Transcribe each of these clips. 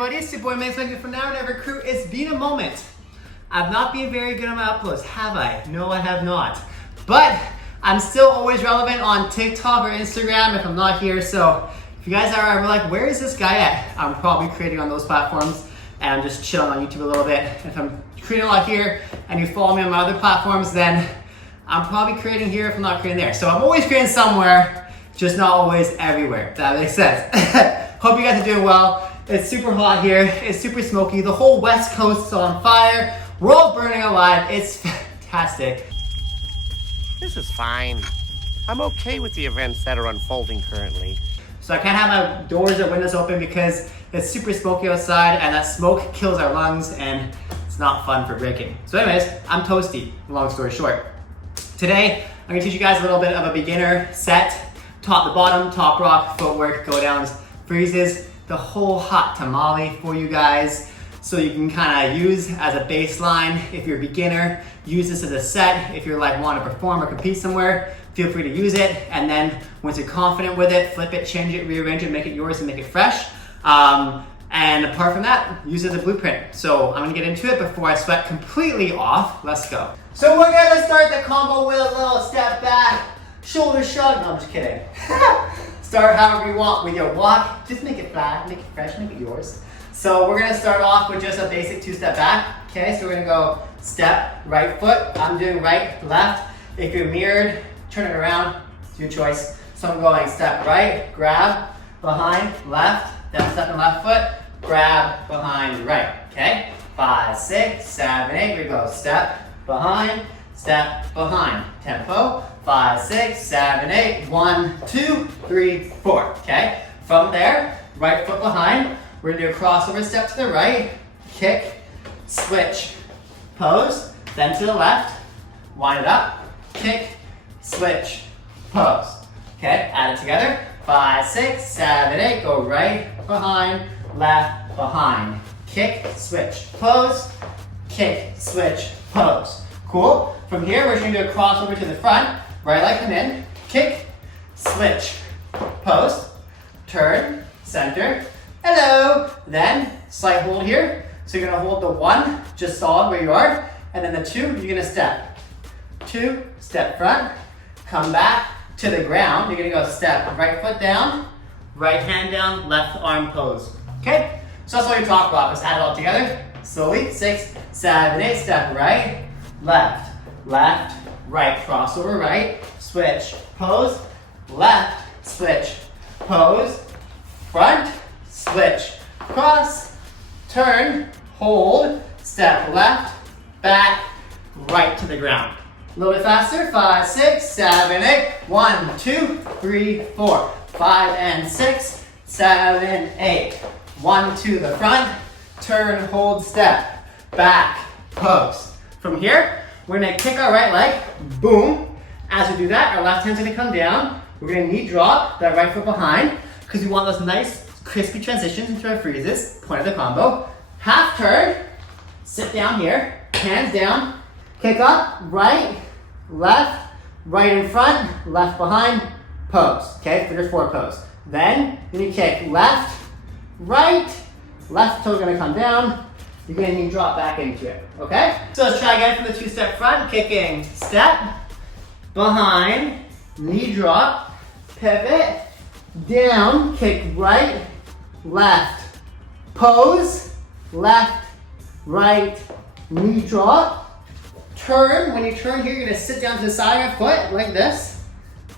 everybody, it's your boy Magnus.Magneto from Now or Never Crew. It's been a moment. I've not been very good on my uploads, have I? No, I have not. But I'm still always relevant on TikTok or Instagram if I'm not here. So if you guys are ever like, where is this guy at? I'm probably creating on those platforms and I'm just chilling on YouTube a little bit. If I'm creating a lot here and you follow me on my other platforms, then I'm probably creating here if I'm not creating there. So I'm always creating somewhere, just not always everywhere, if that makes sense. Hope you guys are doing well. It's super hot here, it's super smoky. The whole West Coast is on fire. We're all burning alive. It's fantastic. This is fine. I'm okay with the events that are unfolding currently. So I can't have my doors or windows open because it's super smoky outside and that smoke kills our lungs and it's not fun for breaking. So anyways, I'm toasty, long story short. Today, I'm gonna teach you guys a little bit of a beginner set, top to bottom, top rock, footwork, go downs, freezes, the whole hot tamale for you guys. So you can kind of use as a baseline if you're a beginner, use this as a set. If you're like want to perform or compete somewhere, feel free to use it. And then once you're confident with it, flip it, change it, rearrange it, make it yours and make it fresh. And apart from that, use it as a blueprint. So I'm gonna get into it before I sweat completely off. Let's go. So we're gonna start the combo with a little step back, shoulder shrug. No, I'm just kidding. Start however you want with your walk. Just make it flat, make it fresh, make it yours. So we're gonna start off with just a basic two-step back. Okay, so we're gonna go step, right foot. I'm doing right, left. If you're mirrored, turn it around, it's your choice. So I'm going step right, grab, behind, left, then step and left foot, grab, behind, right. Okay, 5, 6, 7, 8, we go step, behind, tempo, 5, 6, 7, 8, 1, 2, 3, 4, okay? From there, right foot behind, we're gonna do a crossover step to the right, kick, switch, pose, then to the left, wind it up, kick, switch, pose. Okay, add it together, 5, 6, 7, 8, go right, behind, left, behind, kick, switch, pose, kick, switch, pose. Cool? From here, we're just gonna do a crossover to the front, right leg come in, kick, switch, pose, turn, center, hello. Then, slight hold here. So you're gonna hold the 1, just solid where you are, and then the 2, you're gonna step. 2, step front, come back to the ground. You're gonna go step right foot down, right hand down, left arm pose. Okay? So that's what you talk about. Let's add it all together. Slowly, 6, 7, 8, step right, left, left, right, crossover right, switch, pose, left, switch, pose, front, switch, cross, turn, hold, step left, back, right to the ground. A little bit faster, 5, 6, 7, 8, 1, 2, 3, 4, 5 and 6, 7, 8. 1 to the front, turn, hold, step, back, pose. From here, we're gonna kick our right leg, boom. As we do that, our left hand's gonna come down. We're gonna knee drop, that right foot behind, because we want those nice, crispy transitions into our freezes, point of the combo. Half turn, sit down here, hands down, kick up, right, left, right in front, left behind, pose, okay, figure 4 pose. Then, you kick left, right, left toe gonna come down, you're gonna knee drop back into it, okay? So let's try again from the 2-step front, kicking, step, behind, knee drop, pivot, down, kick right, left, pose, left, right, knee drop, turn. When you turn here, you're gonna sit down to the side of your foot like this,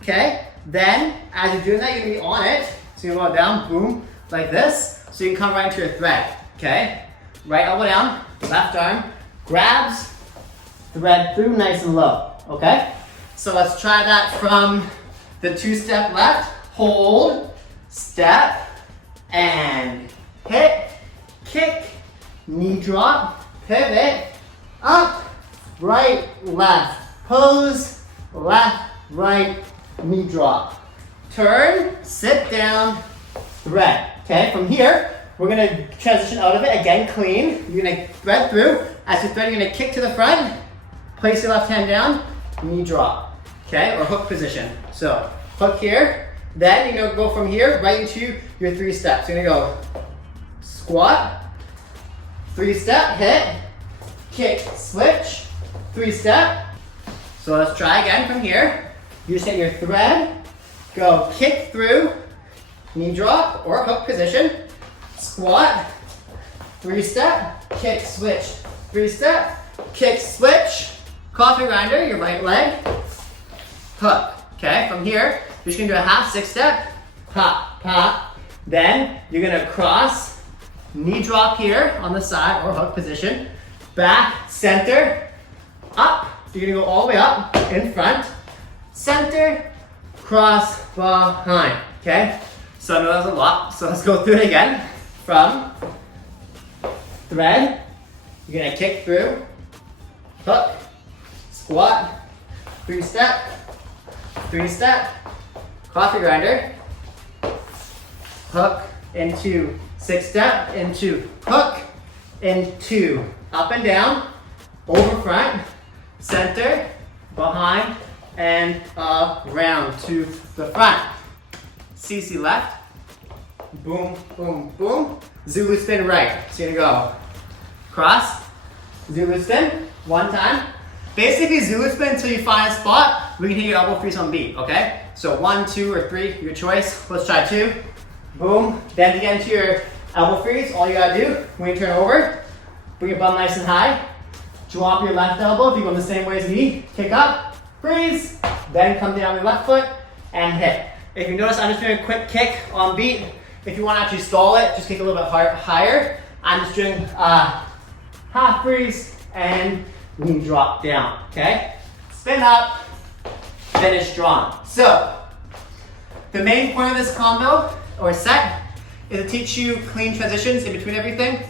okay? Then, as you're doing that, you're gonna be on it. So you're gonna go down, boom, like this. So you can come right into your thread, okay? Right elbow down, left arm, grabs, thread through nice and low, okay? So let's try that from the 2-step left, hold, step, and hit, kick, knee drop, pivot, up, right, left, pose, left, right, knee drop. Turn, sit down, thread. Okay, from here, we're gonna transition out of it, again, clean. You're gonna thread through. As you thread, you're gonna kick to the front, place your left hand down, knee drop, okay, or hook position. So, hook here, then you're gonna go from here right into your 3 steps. You're gonna go squat, 3-step, hit, kick, switch, 3-step. So let's try again from here. You just hit your thread, go kick through, knee drop or hook position, squat, 3-step, kick, switch, 3-step, kick, switch, coffee grinder, your right leg, hook. Okay, from here, you're just gonna do a half 6-step, pop, pop. Then you're gonna cross, knee drop here on the side or hook position, back, center, up. You're gonna go all the way up, in front, center, cross, behind. Okay, so I know that was a lot, so let's go through it again. From thread, you're gonna kick through, hook, squat, 3-step, 3-step, coffee grinder, hook into 6-step, into hook, into up and down, over front, center, behind, and around to the front. CC left, boom, boom, boom, Zulu spin right. So you're gonna go cross, Zulu spin, 1 time. Basically Zulu spin until you find a spot where you can hit your elbow freeze on beat, okay? So 1, 2, or 3, your choice. Let's try 2. Boom. Then to get into your elbow freeze, all you gotta do, when you turn over, bring your bum nice and high, drop your left elbow if you go the same way as me, kick up, freeze, then come down your left foot and hit. If you notice, I'm just doing a quick kick on beat. If you want to actually stall it, just kick a little bit higher. I'm just doing half freeze and knee drop down, okay? Spin up, finish strong. So, the main point of this combo or set is to teach you clean transitions in between everything,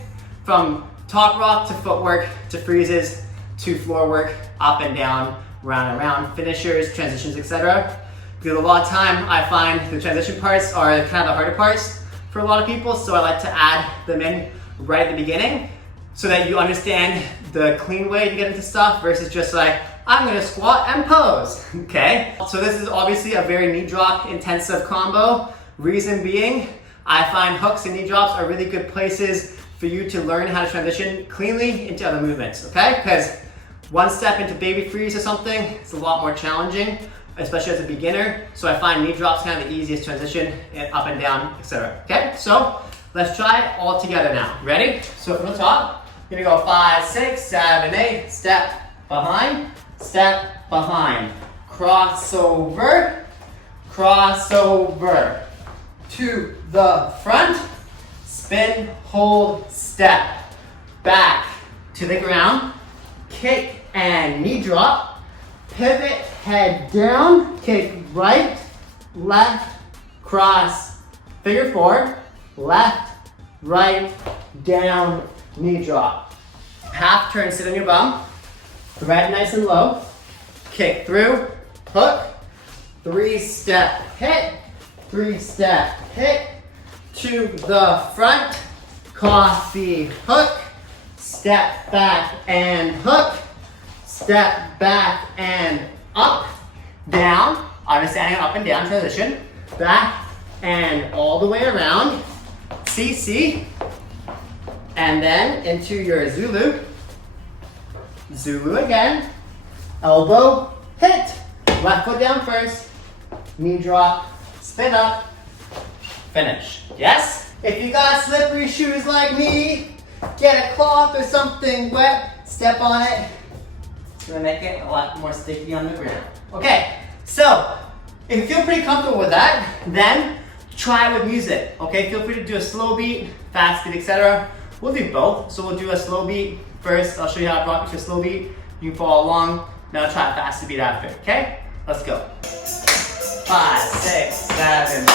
from top rock to footwork to freezes to floor work, up and down, round and round, finishers, transitions, etc. Because a lot of time I find the transition parts are kind of the harder parts for a lot of people, so I like to add them in right at the beginning so that you understand the clean way to get into stuff versus just like, I'm gonna squat and pose, okay? So this is obviously a very knee drop intensive combo. Reason being, I find hooks and knee drops are really good places for you to learn how to transition cleanly into other movements, okay? Because 1 step into baby freeze or something, it's a lot more challenging, especially as a beginner. So I find knee drops kind of the easiest transition, up and down, etc. Okay, so let's try it all together now. Ready? So from the top, you're gonna go 5, 6, 7, 8, step behind, crossover, crossover, to the front, spin, hold, step, back to the ground, kick and knee drop, pivot, head down, kick right, left, cross, figure 4, left, right, down, knee drop. Half turn, sit on your bum, thread nice and low, kick through, hook, 3-step hit, 3-step hit, to the front, coffee hook, step back and hook, step back and up, down, understanding up and down transition, back and all the way around, CC, and then into your Zulu, Zulu again, elbow, hit, left foot down first, knee drop, spin up, finish. Yes? If you got slippery shoes like me, get a cloth or something wet, step on it. It's gonna make it a lot more sticky on the ground. Okay, so if you feel pretty comfortable with that, then try it with music. Okay, feel free to do a slow beat, fast beat, etc. We'll do both. So we'll do a slow beat first. I'll show you how to rock to a slow beat. You can follow along. Now try a fast beat after. Okay? Let's go. 5, 6, 7.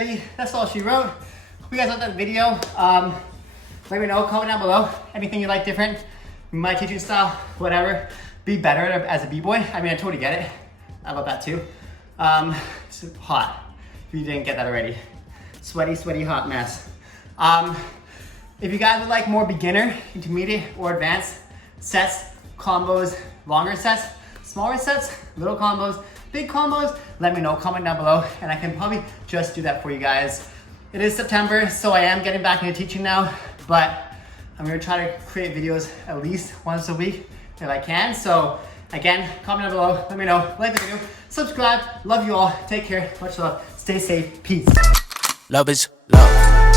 ready. That's all she wrote. Hope you guys liked that video. Let me know, comment down below. Anything you like different, my teaching style, whatever. Be better as a b-boy. I mean, I totally get it. I love that too. It's hot, if you didn't get that already. Sweaty, sweaty, hot mess. If you guys would like more beginner, intermediate, or advanced sets, combos, longer sets, smaller sets, little combos, big combos, let me know, comment down below, and I can probably just do that for you guys. It is September, so I am getting back into teaching now, but I'm gonna try to create videos at least once a week if I can. So again, comment down below, let me know, like the video, subscribe, love you all, take care, much love, stay safe, peace. Love is love.